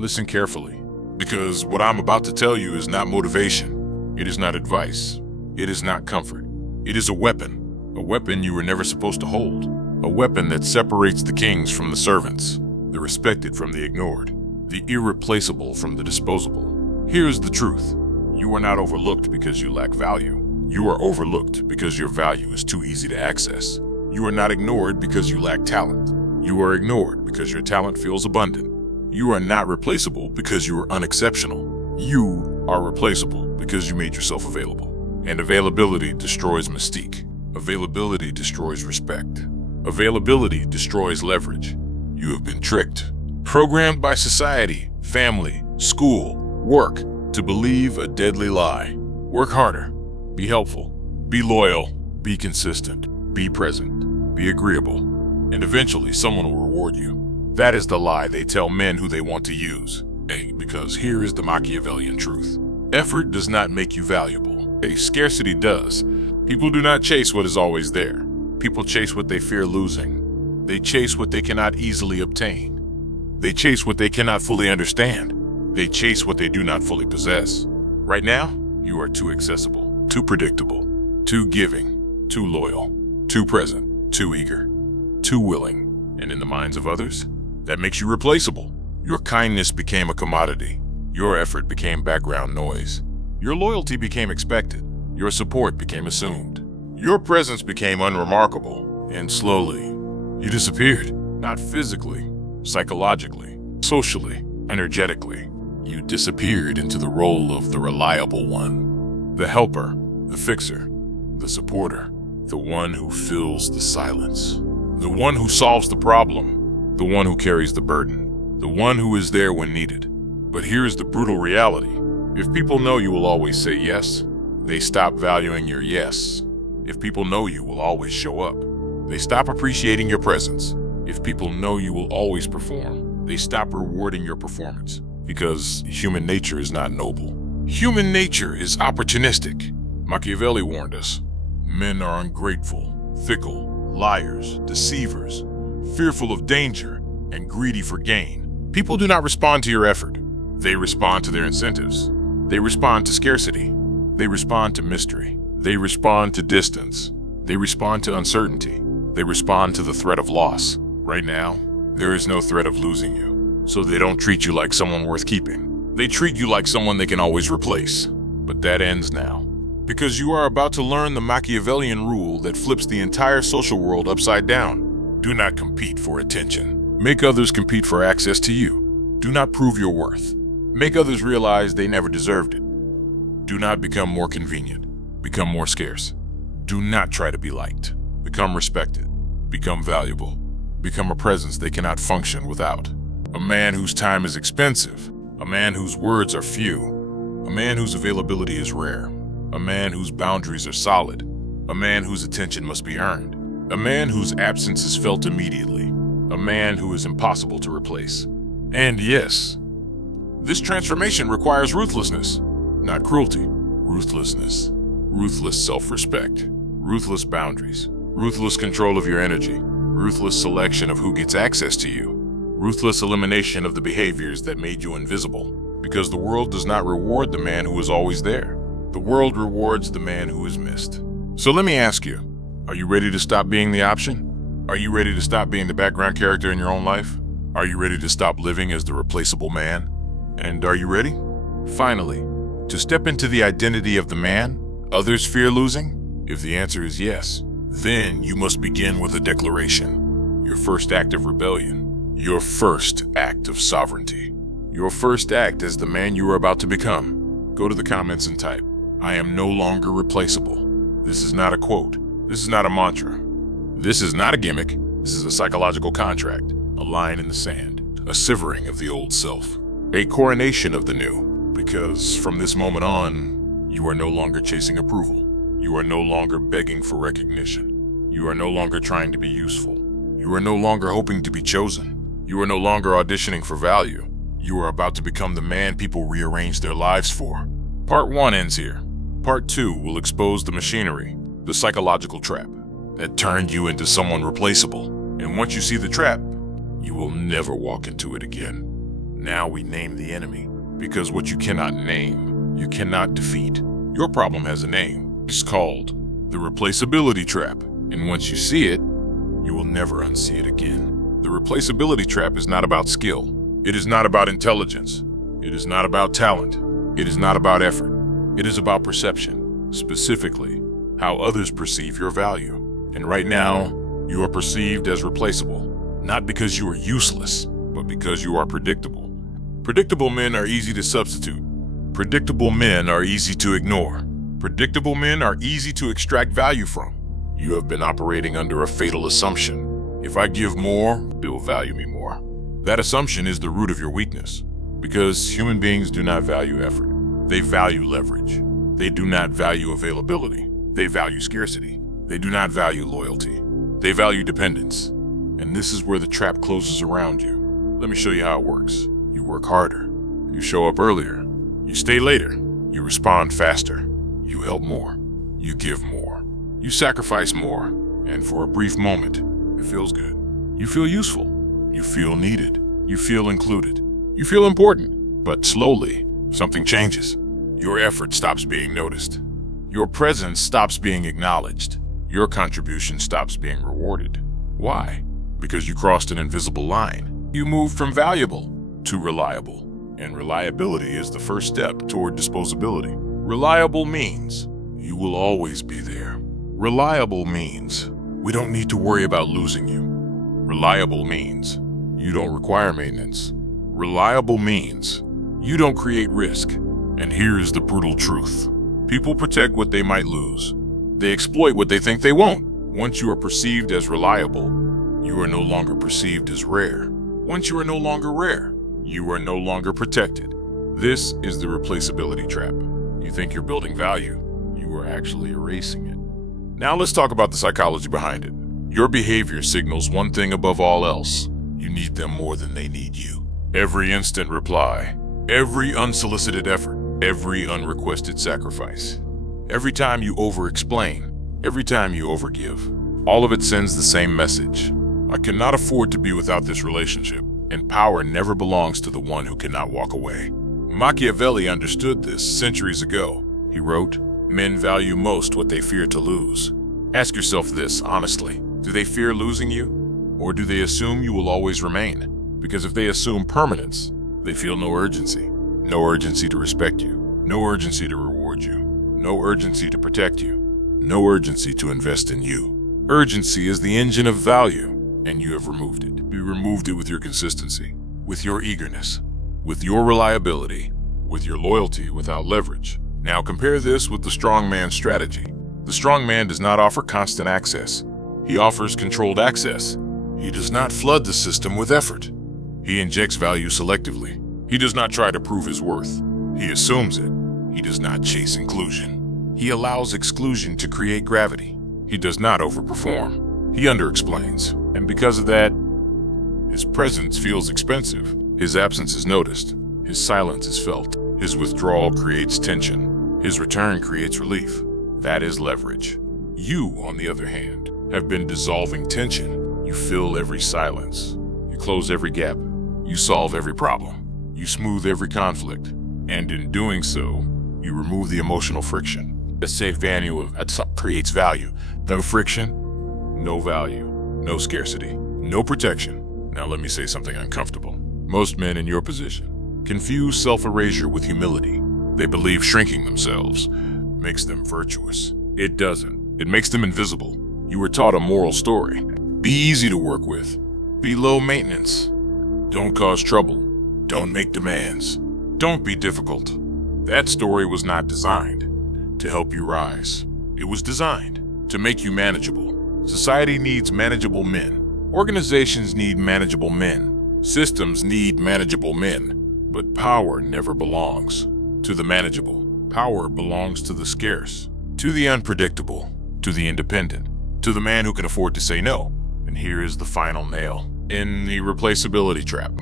Listen carefully, because what I'm about to tell you is not motivation. It is not advice. It is not comfort. It is a weapon you were never supposed to hold. A weapon that separates the kings from the servants, the respected from the ignored, the irreplaceable from the disposable. Here's the truth. You are not overlooked because you lack value. You are overlooked because your value is too easy to access. You are not ignored because you lack talent. You are ignored because your talent feels abundant. You are not replaceable because you are unexceptional. You are replaceable because you made yourself available. And availability destroys mystique. Availability destroys respect. Availability destroys leverage. You have been tricked, programmed by society, family, school, work, to believe a deadly lie. Work harder. Be helpful. Be loyal. Be consistent. Be present. Be agreeable. And eventually someone will reward you. That is the lie they tell men who they want to use. Because here is the Machiavellian truth. Effort does not make you valuable. Scarcity does. People do not chase what is always there. People chase what they fear losing. They chase what they cannot easily obtain. They chase what they cannot fully understand. They chase what they do not fully possess. Right now, you are too accessible, too predictable, too giving, too loyal, too present, too eager, too willing. And in the minds of others, that makes you replaceable. Your kindness became a commodity. Your effort became background noise. Your loyalty became expected. Your support became assumed. Your presence became unremarkable. And slowly, you disappeared. Not physically, psychologically, socially, energetically. You disappeared into the role of the reliable one. The helper, the fixer, the supporter, the one who fills the silence. The one who solves the problem. The one who carries the burden. The one who is there when needed. But here's the brutal reality. If people know you will always say yes, they stop valuing your yes. If people know you will always show up, they stop appreciating your presence. If people know you will always perform, they stop rewarding your performance. Because human nature is not noble. Human nature is opportunistic. Machiavelli warned us. Men are ungrateful, fickle, liars, deceivers, fearful of danger, and greedy for gain. People do not respond to your effort. They respond to their incentives. They respond to scarcity. They respond to mystery. They respond to distance. They respond to uncertainty. They respond to the threat of loss. Right now, there is no threat of losing you, so they don't treat you like someone worth keeping. They treat you like someone they can always replace. But that ends now, because you are about to learn the Machiavellian rule that flips the entire social world upside down. Do not compete for attention. Make others compete for access to you. Do not prove your worth. Make others realize they never deserved it. Do not become more convenient. Become more scarce. Do not try to be liked. Become respected. Become valuable. Become a presence they cannot function without. A man whose time is expensive. A man whose words are few. A man whose availability is rare. A man whose boundaries are solid. A man whose attention must be earned. A man whose absence is felt immediately. A man who is impossible to replace. And yes, this transformation requires ruthlessness, not cruelty. Ruthlessness. Ruthless self-respect. Ruthless boundaries. Ruthless control of your energy. Ruthless selection of who gets access to you. Ruthless elimination of the behaviors that made you invisible. Because the world does not reward the man who is always there. The world rewards the man who is missed. So let me ask you, are you ready to stop being the option? Are you ready to stop being the background character in your own life? Are you ready to stop living as the replaceable man? And are you ready, finally, to step into the identity of the man others fear losing? If the answer is yes, then you must begin with a declaration. Your first act of rebellion. Your first act of sovereignty. Your first act as the man you are about to become. Go to the comments and type, "I am no longer replaceable." This is not a quote. This is not a mantra. This is not a gimmick. This is a psychological contract. A line in the sand. A severing of the old self. A coronation of the new. Because from this moment on, you are no longer chasing approval. You are no longer begging for recognition. You are no longer trying to be useful. You are no longer hoping to be chosen. You are no longer auditioning for value. You are about to become the man people rearrange their lives for. Part 1 ends here. Part 2 will expose the machinery, the psychological trap, that turned you into someone replaceable. And once you see the trap, you will never walk into it again. Now we name the enemy, because what you cannot name, you cannot defeat. Your problem has a name. It's called the Replaceability Trap, and once you see it, you will never unsee it again. The Replaceability Trap is not about skill. It is not about intelligence. It is not about talent. It is not about effort. It is about perception, specifically how others perceive your value. And right now, you are perceived as replaceable, not because you are useless, but because you are predictable. Predictable men are easy to substitute. Predictable men are easy to ignore. Predictable men are easy to extract value from. You have been operating under a fatal assumption. If I give more, they'll value me more. That assumption is the root of your weakness, because human beings do not value effort. They value leverage. They do not value availability. They value scarcity. They do not value loyalty. They value dependence. And this is where the trap closes around you. Let me show you how it works. You work harder. You show up earlier. You stay later. You respond faster. You help more. You give more. You sacrifice more. And for a brief moment, it feels good. You feel useful. You feel needed. You feel included. You feel important. But slowly, something changes. Your effort stops being noticed. Your presence stops being acknowledged. Your contribution stops being rewarded. Why? Because you crossed an invisible line. You moved from valuable to reliable. And reliability is the first step toward disposability. Reliable means you will always be there. Reliable means we don't need to worry about losing you. Reliable means you don't require maintenance. Reliable means you don't create risk. And here's the brutal truth. People protect what they might lose. They exploit what they think they won't. Once you are perceived as reliable, you are no longer perceived as rare. Once you are no longer rare, you are no longer protected. This is the replaceability trap. You think you're building value. You are actually erasing it. Now let's talk about the psychology behind it. Your behavior signals one thing above all else. You need them more than they need you. Every instant reply, every unsolicited effort, every unrequested sacrifice. Every time you over-explain, every time you overgive, all of it sends the same message. I cannot afford to be without this relationship, and power never belongs to the one who cannot walk away. Machiavelli understood this centuries ago. He wrote, "Men value most what they fear to lose." Ask yourself this honestly. Do they fear losing you? Or do they assume you will always remain? Because if they assume permanence, they feel no urgency. No urgency to respect you. No urgency to reward you. No urgency to protect you. No urgency to invest in you. Urgency is the engine of value, and you have removed it. You removed it with your consistency, with your eagerness, with your reliability, with your loyalty without leverage. Now compare this with the strong man's strategy. The strong man does not offer constant access. He offers controlled access. He does not flood the system with effort. He injects value selectively. He does not try to prove his worth. He assumes it. He does not chase inclusion. He allows exclusion to create gravity. He does not overperform. He underexplains. And because of that, his presence feels expensive. His absence is noticed. His silence is felt. His withdrawal creates tension. His return creates relief. That is leverage. You, on the other hand, have been dissolving tension. You fill every silence. You close every gap. You solve every problem. You smooth every conflict. And in doing so, you remove the emotional friction. A safe value creates value. No friction, no value, no scarcity, no protection. Now let me say something uncomfortable. Most men in your position confuse self-erasure with humility. They believe shrinking themselves makes them virtuous. It doesn't. It makes them invisible. You were taught a moral story. Be easy to work with. Be low maintenance. Don't cause trouble. Don't make demands. Don't be difficult. That story was not designed to help you rise. It was designed to make you manageable. Society needs manageable men. Organizations need manageable men. Systems need manageable men. But power never belongs to the manageable. Power belongs to the scarce, to the unpredictable, to the independent, to the man who can afford to say no. And here is the final nail in the replaceability trap.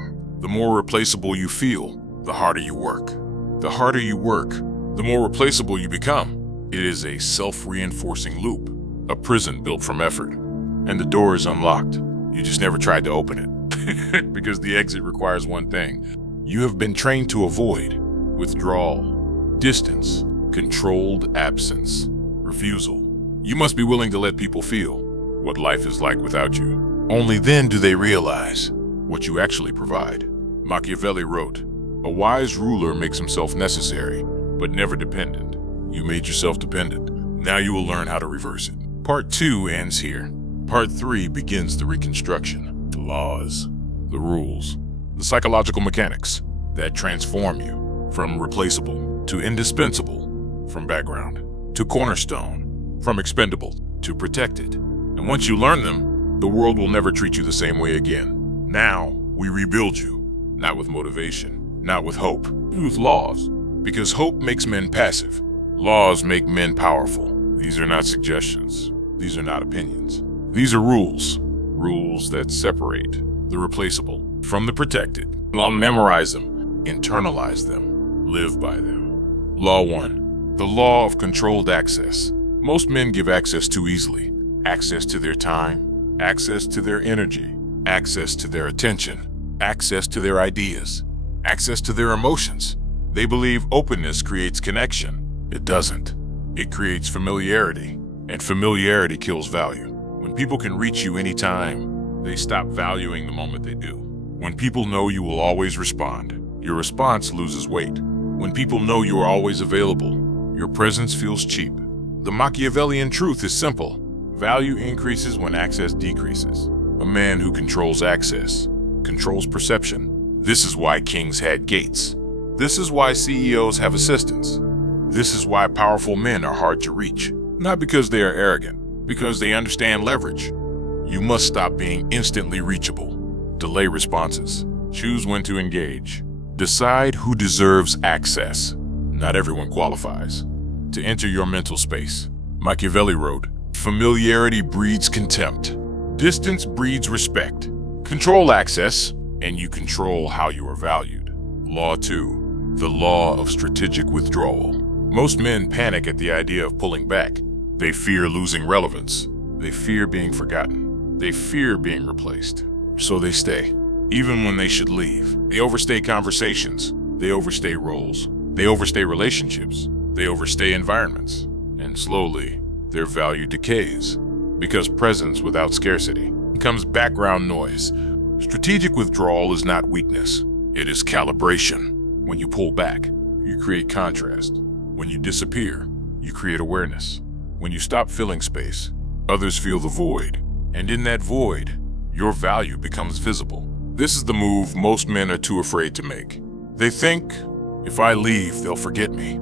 The more replaceable you feel, the harder you work. The harder you work, the more replaceable you become. It is a self-reinforcing loop, a prison built from effort. And the door is unlocked. You just never tried to open it. Because the exit requires one thing. you have been trained to avoid: withdrawal, distance, controlled absence, refusal. You must be willing to let people feel what life is like without you. Only then do they realize what you actually provide. Machiavelli wrote, "A wise ruler makes himself necessary, but never dependent." You made yourself dependent. Now you will learn how to reverse it. Part 2 ends here. Part 3 begins the reconstruction. The laws, the rules, the psychological mechanics that transform you from replaceable to indispensable, from background to cornerstone, from expendable to protected. And once you learn them, the world will never treat you the same way again. Now we rebuild you, not with motivation, not with hope, but with laws. Because hope makes men passive. Laws make men powerful. These are not suggestions. These are not opinions. These are rules. Rules that separate the replaceable from the protected. Memorize them, internalize them, live by them. Law 1. The law of controlled access. Most men give access too easily. Access to their time, access to their energy, access to their attention, access to their ideas, access to their emotions. They believe openness creates connection. It doesn't. It creates familiarity, and familiarity kills value. When people can reach you anytime, they stop valuing the moment they do. When people know you will always respond, your response loses weight. When people know you are always available, your presence feels cheap. The Machiavellian truth is simple. Value increases when access decreases. A man who controls access controls perception. This is why kings had gates. This is why CEOs have assistants. This is why powerful men are hard to reach. Not because they are arrogant, because they understand leverage. You must stop being instantly reachable. Delay responses. Choose when to engage. Decide who deserves access. Not everyone qualifies to enter your mental space. Machiavelli wrote, "Familiarity breeds contempt. Distance breeds respect. Control access, and you control how you are valued." Law 2. The law of strategic withdrawal. Most men panic at the idea of pulling back. They fear losing relevance. They fear being forgotten. They fear being replaced. So they stay, even when they should leave. They overstay conversations. They overstay roles. They overstay relationships. They overstay environments. And slowly, their value decays. Because presence without scarcity becomes background noise. Strategic withdrawal is not weakness. It is calibration. When you pull back, you create contrast. When you disappear, you create awareness. When you stop filling space, others feel the void. And in that void, your value becomes visible. This is the move most men are too afraid to make. They think, if I leave, they'll forget me.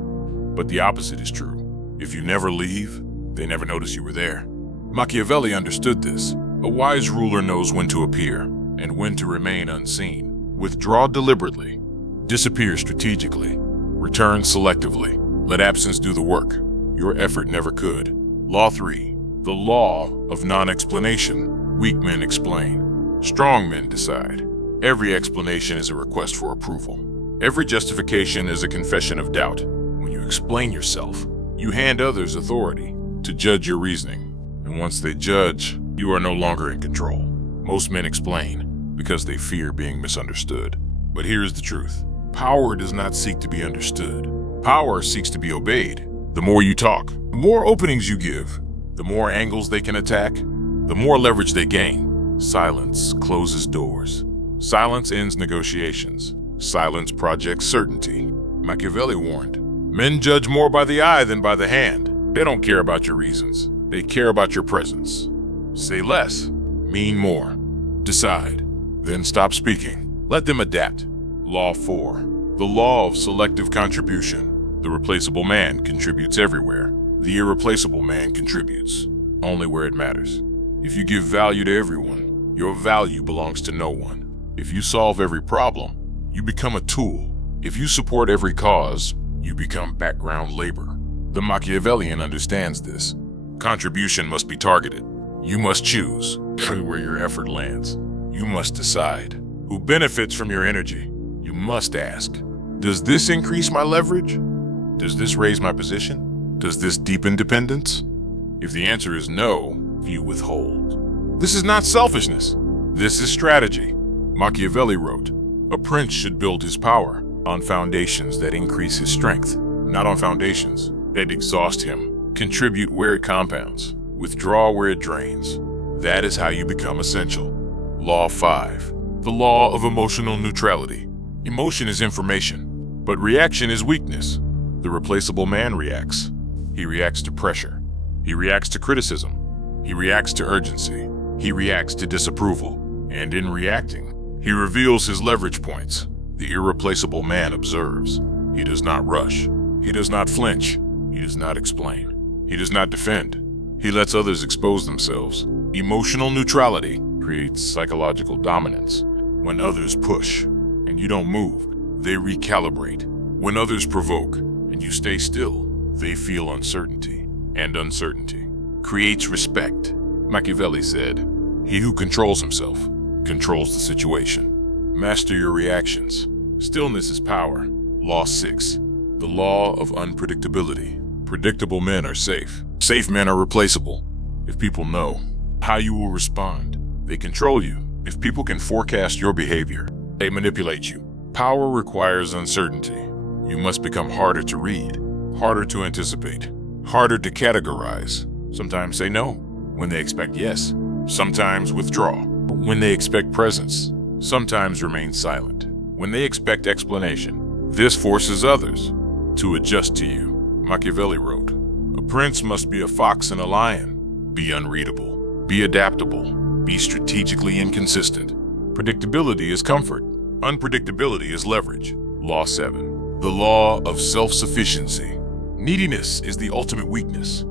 But the opposite is true. If you never leave, they never notice you were there. Machiavelli understood this. A wise ruler knows when to appear and when to remain unseen. Withdraw deliberately. Disappear strategically. Return selectively. Let absence do the work. Your effort never could. Law 3. The law of non-explanation. Weak men explain. Strong men decide. Every explanation is a request for approval. Every justification is a confession of doubt. When you explain yourself, you hand others authority to judge your reasoning. And once they judge, you are no longer in control. Most men explain because they fear being misunderstood. But here is the truth. Power does not seek to be understood. Power seeks to be obeyed. The more you talk, the more openings you give, the more angles they can attack, the more leverage they gain. Silence closes doors. Silence ends negotiations. Silence projects certainty. Machiavelli warned, men judge more by the eye than by the hand. They don't care about your reasons. They care about your presence. Say less, mean more. Decide, then stop speaking. Let them adapt. Law 4. The law of selective contribution. The replaceable man contributes everywhere. The irreplaceable man contributes only where it matters. If you give value to everyone, your value belongs to no one. If you solve every problem, you become a tool. If you support every cause, you become background labor. The Machiavellian understands this. Contribution must be targeted. You must choose where your effort lands. You must decide who benefits from your energy. You must ask, does this increase my leverage? Does this raise my position? Does this deepen dependence? If the answer is no, you withhold. This is not selfishness. This is strategy. Machiavelli wrote, A prince should build his power on foundations that increase his strength, not on foundations that exhaust him. Contribute where it compounds, withdraw where it drains. That is how you become essential. Law 5. The law of emotional neutrality. Emotion is information, but reaction is weakness. The replaceable man reacts. He reacts to pressure. He reacts to criticism. He reacts to urgency. He reacts to disapproval. And in reacting, he reveals his leverage points. The irreplaceable man observes. He does not rush. He does not flinch. He does not explain. He does not defend. He lets others expose themselves. Emotional neutrality creates psychological dominance. When others push and you don't move, they recalibrate. When others provoke and you stay still, they feel uncertainty. And uncertainty creates respect. Machiavelli said, "He who controls himself controls the situation." Master your reactions. Stillness is power. Law 6. The law of unpredictability. Predictable men are safe. Safe men are replaceable. If people know how you will respond, they control you. If people can forecast your behavior, they manipulate you. Power requires uncertainty. You must become harder to read, harder to anticipate, harder to categorize. Sometimes say no when they expect yes. Sometimes withdraw when they expect presence. Sometimes remain silent when they expect explanation. This forces others to adjust to you. Machiavelli wrote, "A prince must be a fox and a lion. Be unreadable. Be adaptable. Be strategically inconsistent." Predictability is comfort. Unpredictability is leverage. Law 7. The law of self-sufficiency. Neediness is the ultimate weakness.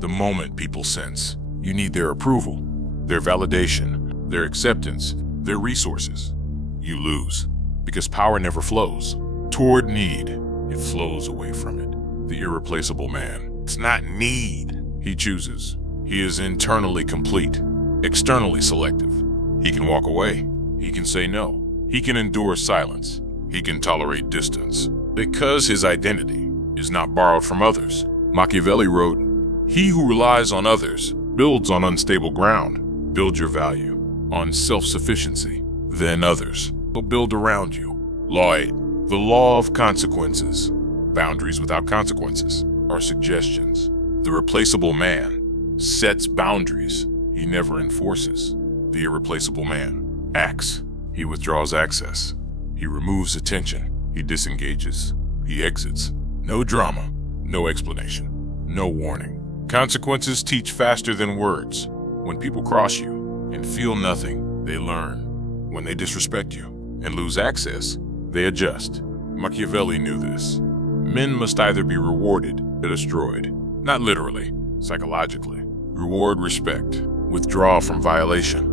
The moment people sense you need their approval, their validation, their acceptance, their resources, you lose. Because power never flows toward need. It flows away from it. The irreplaceable man. It's not need he chooses. He is internally complete, externally selective. He can walk away. He can say no. He can endure silence. He can tolerate distance. Because his identity is not borrowed from others. Machiavelli wrote, "He who relies on others builds on unstable ground." Build your value on self-sufficiency. Then others will build around you. Law 8. The law of consequences. Boundaries without consequences are suggestions. The replaceable man sets boundaries. He never enforces. The irreplaceable man acts. He withdraws access. He removes attention. He disengages. He exits. No drama. No explanation. No warning. Consequences teach faster than words. When people cross you and feel nothing, they learn. When they disrespect you and lose access, they adjust. Machiavelli knew this. Men must either be rewarded or destroyed. Not literally, psychologically. Reward respect. Withdraw from violation.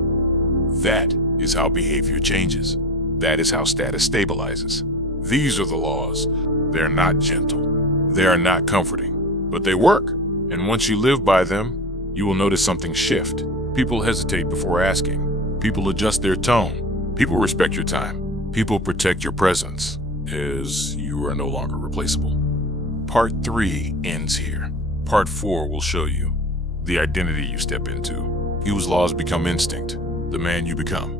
That is how behavior changes. That is how status stabilizes. These are the laws. They're not gentle. They are not comforting, but they work. And once you live by them, you will notice something shift. People hesitate before asking. People adjust their tone. People respect your time. People protect your presence, as you are no longer replaceable. Part 3 ends here. Part 4 will show you the identity you step into. Whose laws become instinct. The man you become.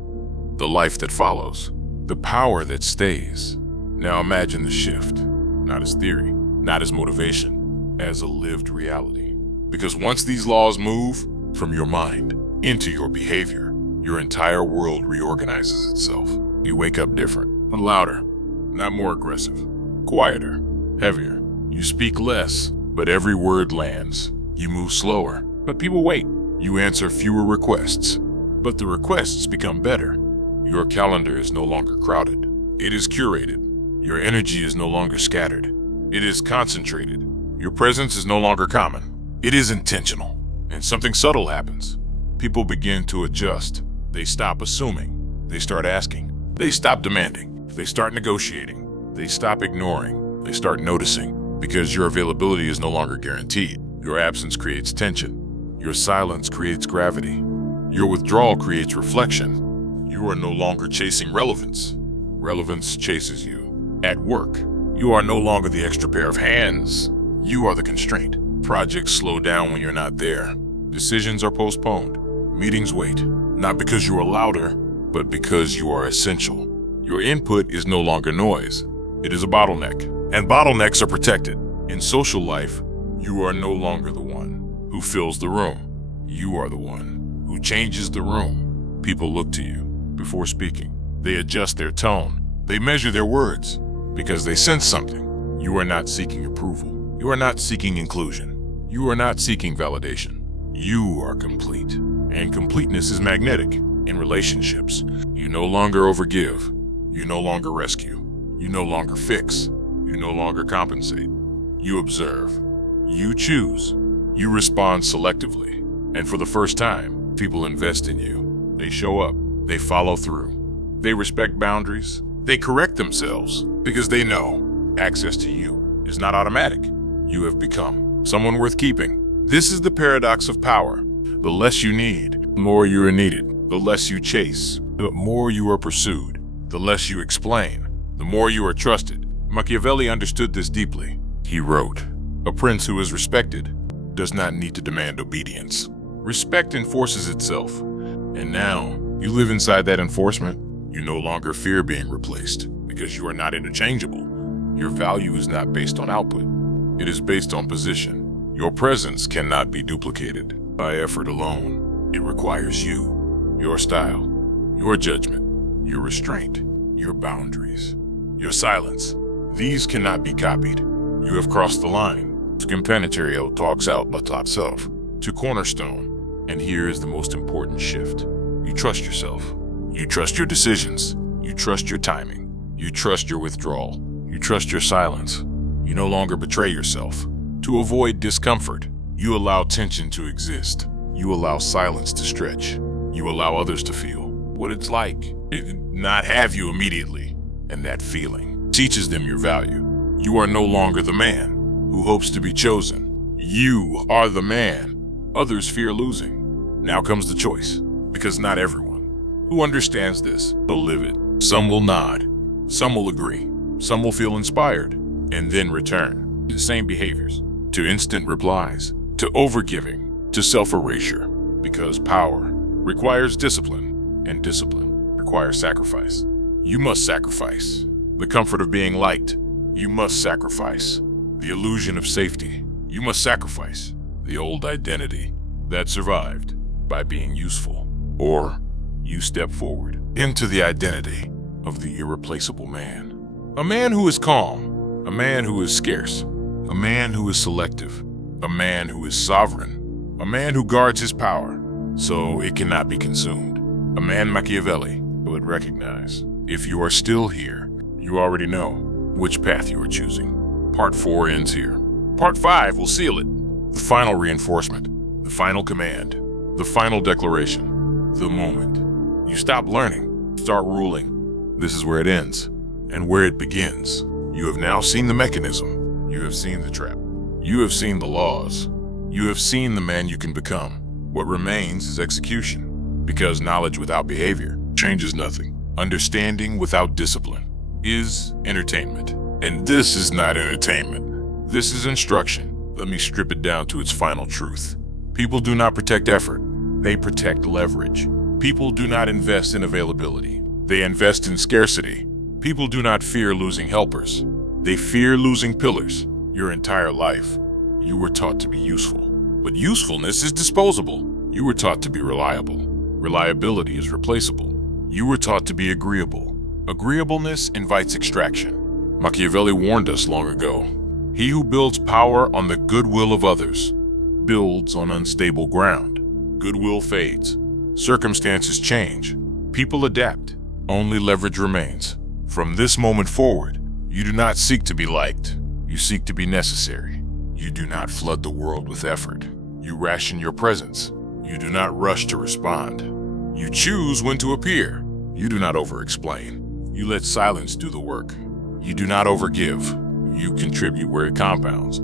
The life that follows. The power that stays. Now imagine the shift. Not as theory, not as motivation, as a lived reality. Because once these laws move from your mind into your behavior, your entire world reorganizes itself. You wake up different, louder, not more aggressive, quieter, heavier. You speak less, but every word lands. You move slower, but people wait. You answer fewer requests, but the requests become better. Your calendar is no longer crowded. It is curated. Your energy is no longer scattered. It is concentrated. Your presence is no longer common. It is intentional. And something subtle happens. People begin to adjust. They stop assuming. They start asking. They stop demanding. They start negotiating. They stop ignoring. They start noticing. Because your availability is no longer guaranteed. Your absence creates tension. Your silence creates gravity. Your withdrawal creates reflection. You are no longer chasing relevance. Relevance chases you. At work, you are no longer the extra pair of hands. You are the constraint. Projects slow down when you're not there. Decisions are postponed. Meetings wait. Not because you are louder, but because you are essential. Your input is no longer noise. It is a bottleneck, and bottlenecks are protected. In social life, you are no longer the one who fills the room. You are the one who changes the room. People look to you before speaking. They adjust their tone. They measure their words because they sense something. You are not seeking approval. You are not seeking inclusion. You are not seeking validation. You are complete, and completeness is magnetic. In relationships, you no longer overgive. You no longer rescue. You no longer fix. You no longer compensate. You observe. You choose. You respond selectively. And for the first time, people invest in you. They show up. They follow through. They respect boundaries. They correct themselves because they know access to you is not automatic. You have become someone worth keeping. This is the paradox of power. The less you need, the more you are needed. The less you chase, the more you are pursued. The less you explain, the more you are trusted. Machiavelli understood this deeply. He wrote, "A prince who is respected does not need to demand obedience. Respect enforces itself. And now, you live inside that enforcement. You no longer fear being replaced because you are not interchangeable. Your value is not based on output. It is based on position. Your presence cannot be duplicated by effort alone. It requires you, your style, your judgment, your restraint, your boundaries, your silence. These cannot be copied. You have crossed the line. Scarcity talks out the top self to cornerstone. And here is the most important shift. You trust yourself. You trust your decisions. You trust your timing. You trust your withdrawal. You trust your silence. You no longer betray yourself. To avoid discomfort, you allow tension to exist. You allow silence to stretch. You allow others to feel what it's like to not have you immediately. And that feeling teaches them your value. You are no longer the man who hopes to be chosen. You are the man others fear losing. Now comes the choice, because not everyone who understands this will live it. Some will nod, some will agree, some will feel inspired, and then return to the same behaviors, to instant replies, to overgiving, to self-erasure, because power requires discipline, and discipline requires sacrifice. You must sacrifice the comfort of being liked. You must sacrifice the illusion of safety. You must sacrifice the old identity that survived by being useful. Or you step forward into the identity of the irreplaceable man. A man who is calm, a man who is scarce, a man who is selective, a man who is sovereign, a man who guards his power so it cannot be consumed. A man Machiavelli would recognize. If you are still here, you already know which path you are choosing. Part 4 ends here. Part 5 will seal it. The final reinforcement, the final command, the final declaration, the moment you stop learning, start ruling. This is where it ends and where it begins. You have now seen the mechanism. You have seen the trap. You have seen the laws. You have seen the man you can become. What remains is execution, because knowledge without behavior changes nothing. Understanding without discipline is entertainment. And this is not entertainment. This is instruction. Let me strip it down to its final truth. People do not protect effort. They protect leverage. People do not invest in availability. They invest in scarcity. People do not fear losing helpers. They fear losing pillars. Your entire life, you were taught to be useful. But usefulness is disposable. You were taught to be reliable. Reliability is replaceable. You were taught to be agreeable. Agreeableness invites extraction. Machiavelli warned us long ago. He who builds power on the goodwill of others builds on unstable ground. Goodwill fades. Circumstances change. People adapt. Only leverage remains. From this moment forward, you do not seek to be liked. You seek to be necessary. You do not flood the world with effort. You ration your presence. You do not rush to respond. You choose when to appear. You do not over-explain. You let silence do the work. You do not overgive. You contribute where it compounds.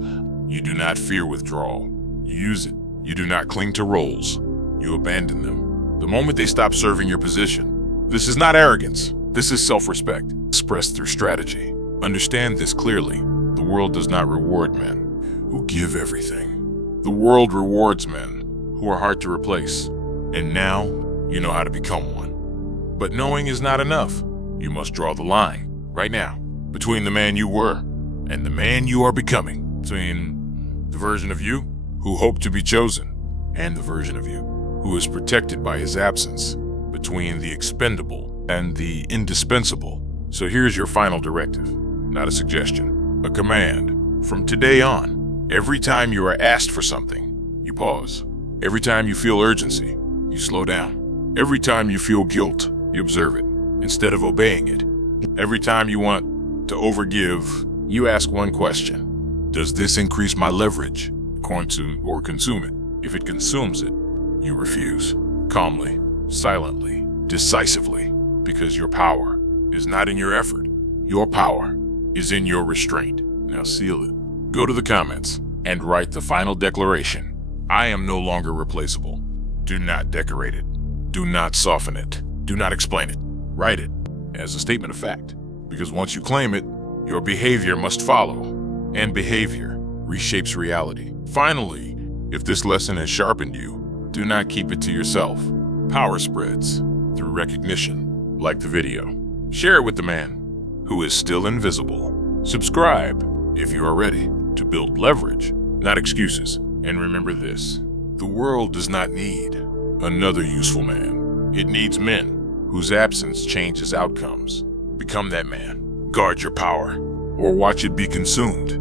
You do not fear withdrawal. You use it. You do not cling to roles. You abandon them the moment they stop serving your position. This is not arrogance. This is self-respect, expressed through strategy. Understand this clearly. The world does not reward men who give everything. The world rewards men who are hard to replace. And now, you know how to become one. But knowing is not enough. You must draw the line, right now, between the man you were and the man you are becoming. Between the version of you who hoped to be chosen and the version of you who is protected by his absence. Between the expendable and the indispensable. So here's your final directive. Not a suggestion, a command. From today on, every time you are asked for something, you pause. Every time you feel urgency, you slow down. Every time you feel guilt, you observe it, instead of obeying it. Every time you want to overgive, you ask one question. Does this increase my leverage? Or consume it. If it consumes it, you refuse. Calmly, silently, decisively, because your power is not in your effort. Your power is in your restraint. Now seal it. Go to the comments and write the final declaration. I am no longer replaceable. Do not decorate it. Do not soften it. Do not explain it. Write it as a statement of fact. Because once you claim it, your behavior must follow. And behavior reshapes reality. Finally, if this lesson has sharpened you, do not keep it to yourself. Power spreads through recognition, like the video. Share it with the man who is still invisible. Subscribe if you are ready to build leverage, not excuses. And remember this, the world does not need another useful man. It needs men whose absence changes outcomes. Become that man. Guard your power or watch it be consumed.